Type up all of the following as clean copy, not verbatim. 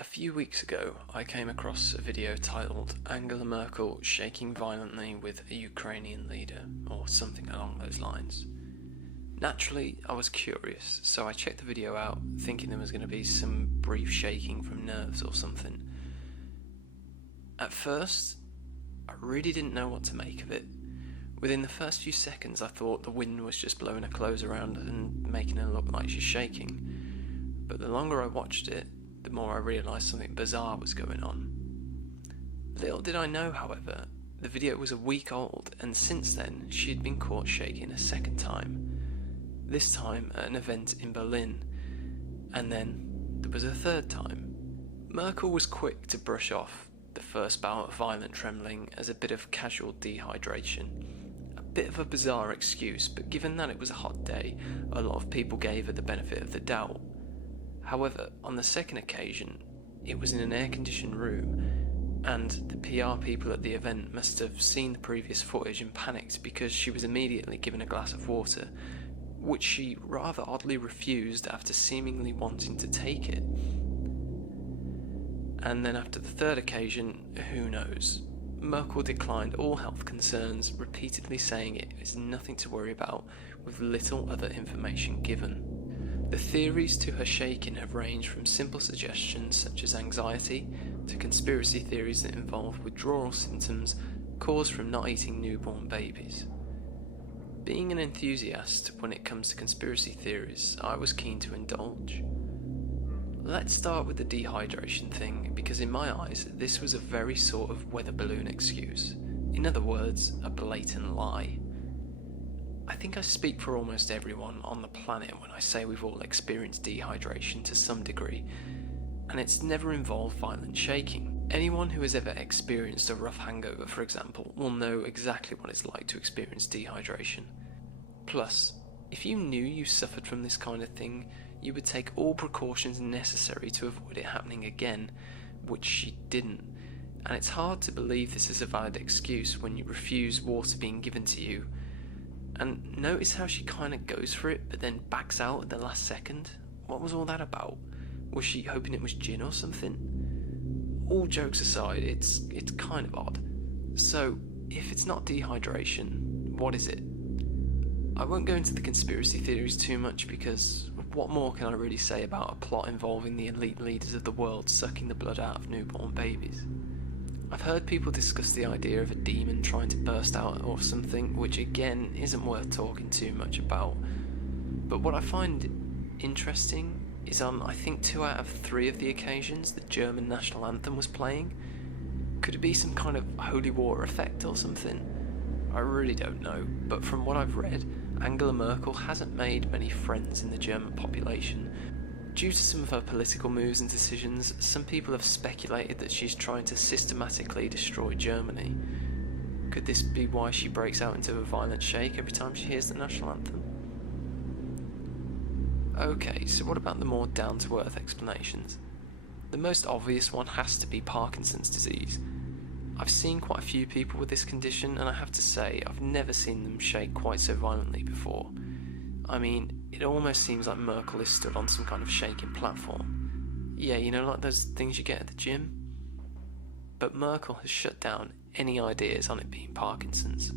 A few weeks ago, I came across a video titled Angela Merkel shaking violently with a Ukrainian leader, or something along those lines. Naturally, I was curious, so I checked the video out, thinking there was going to be some brief shaking from nerves or something. At first, I really didn't know what to make of it. Within the first few seconds, I thought the wind was just blowing her clothes around and making her look like she's shaking. But the longer I watched it, the more I realised something bizarre was going on. Little did I know, however, the video was a week old, and since then she had been caught shaking a second time. This time at an event in Berlin, and then there was a third time. Merkel was quick to brush off the first bout of violent trembling as a bit of casual dehydration. A bit of a bizarre excuse, but given that it was a hot day, a lot of people gave her the benefit of the doubt. However, on the second occasion, it was in an air-conditioned room, and the PR people at the event must have seen the previous footage and panicked because she was immediately given a glass of water, which she rather oddly refused after seemingly wanting to take it. And then after the third occasion, who knows? Merkel declined all health concerns, repeatedly saying it is nothing to worry about, with little other information given. The theories to her shaking have ranged from simple suggestions such as anxiety to conspiracy theories that involve withdrawal symptoms caused from not eating newborn babies. Being an enthusiast when it comes to conspiracy theories, I was keen to indulge. Let's start with the dehydration thing, because in my eyes this was a very sort of weather balloon excuse. In other words, a blatant lie. I think I speak for almost everyone on the planet when I say we've all experienced dehydration to some degree, and it's never involved violent shaking. Anyone who has ever experienced a rough hangover, for example, will know exactly what it's like to experience dehydration. Plus, if you knew you suffered from this kind of thing, you would take all precautions necessary to avoid it happening again, which she didn't. And it's hard to believe this is a valid excuse when you refuse water being given to you. And notice how she kind of goes for it, but then backs out at the last second. What was all that about? Was she hoping it was gin or something? All jokes aside, it's kind of odd. So, if it's not dehydration, what is it? I won't go into the conspiracy theories too much because what more can I really say about a plot involving the elite leaders of the world sucking the blood out of newborn babies? I've heard people discuss the idea of a demon trying to burst out or something, which again isn't worth talking too much about. But what I find interesting is on I think 2 out of 3 of the occasions the German national anthem was playing. Could it be some kind of holy water effect or something? I really don't know, but from what I've read, Angela Merkel hasn't made many friends in the German population. Due to some of her political moves and decisions, some people have speculated that she's trying to systematically destroy Germany. Could this be why she breaks out into a violent shake every time she hears the national anthem? Okay, so what about the more down-to-earth explanations? The most obvious one has to be Parkinson's disease. I've seen quite a few people with this condition, and I have to say, I've never seen them shake quite so violently before. I mean, it almost seems like Merkel is stood on some kind of shaking platform. Yeah, you know, like those things you get at the gym? But Merkel has shut down any ideas on it being Parkinson's.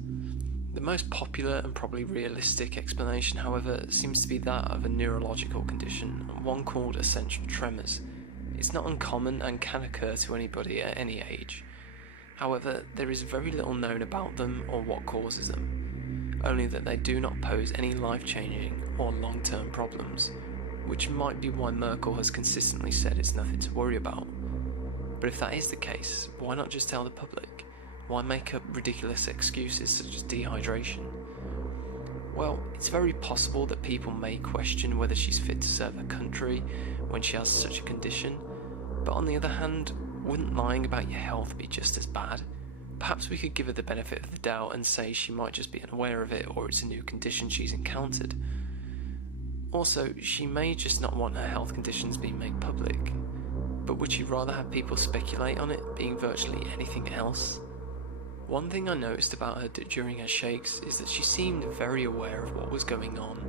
The most popular and probably realistic explanation, however, seems to be that of a neurological condition, one called essential tremors. It's not uncommon and can occur to anybody at any age. However, there is very little known about them or what causes them, only that they do not pose any life-changing or long-term problems, which might be why Merkel has consistently said it's nothing to worry about. But if that is the case, why not just tell the public? Why make up ridiculous excuses such as dehydration? Well, it's very possible that people may question whether she's fit to serve her country when she has such a condition, but on the other hand, wouldn't lying about your health be just as bad? Perhaps we could give her the benefit of the doubt and say she might just be unaware of it, or it's a new condition she's encountered. Also, she may just not want her health conditions being made public, but would she rather have people speculate on it being virtually anything else? One thing I noticed about her during her shakes is that she seemed very aware of what was going on.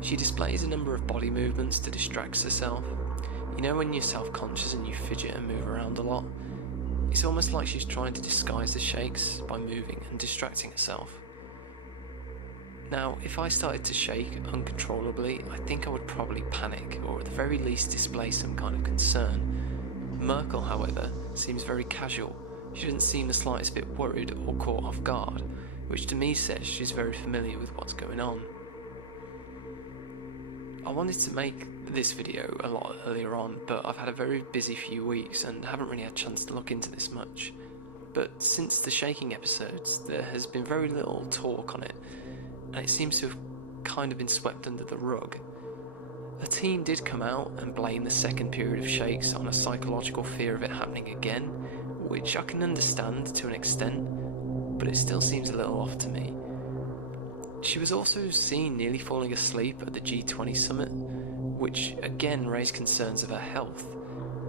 She displays a number of body movements to distract herself. You know when you're self-conscious and you fidget and move around a lot? It's almost like she's trying to disguise the shakes by moving and distracting herself. Now, if I started to shake uncontrollably, I think I would probably panic, or at the very least display some kind of concern. Merkel, however, seems very casual. She doesn't seem the slightest bit worried or caught off guard, which to me says she's very familiar with what's going on. I wanted to make this video a lot earlier on, but I've had a very busy few weeks and haven't really had a chance to look into this much. But since the shaking episodes, there has been very little talk on it, and it seems to have kind of been swept under the rug. The team did come out and blame the second period of shakes on a psychological fear of it happening again, which I can understand to an extent, but it still seems a little off to me. She was also seen nearly falling asleep at the G20 summit, which again raised concerns of her health.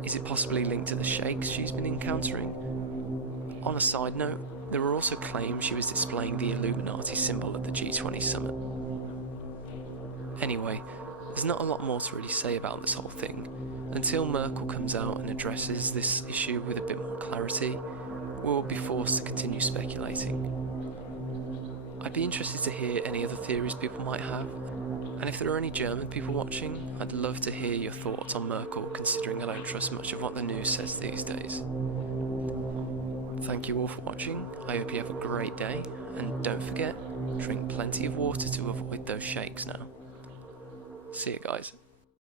Is it possibly linked to the shakes she's been encountering? On a side note, there were also claims she was displaying the Illuminati symbol at the G20 summit. Anyway, there's not a lot more to really say about this whole thing. Until Merkel comes out and addresses this issue with a bit more clarity, we'll be forced to continue speculating. I'd be interested to hear any other theories people might have, and if there are any German people watching, I'd love to hear your thoughts on Merkel, considering I don't trust much of what the news says these days. Thank you all for watching, I hope you have a great day, and don't forget, drink plenty of water to avoid those shakes now. See you guys.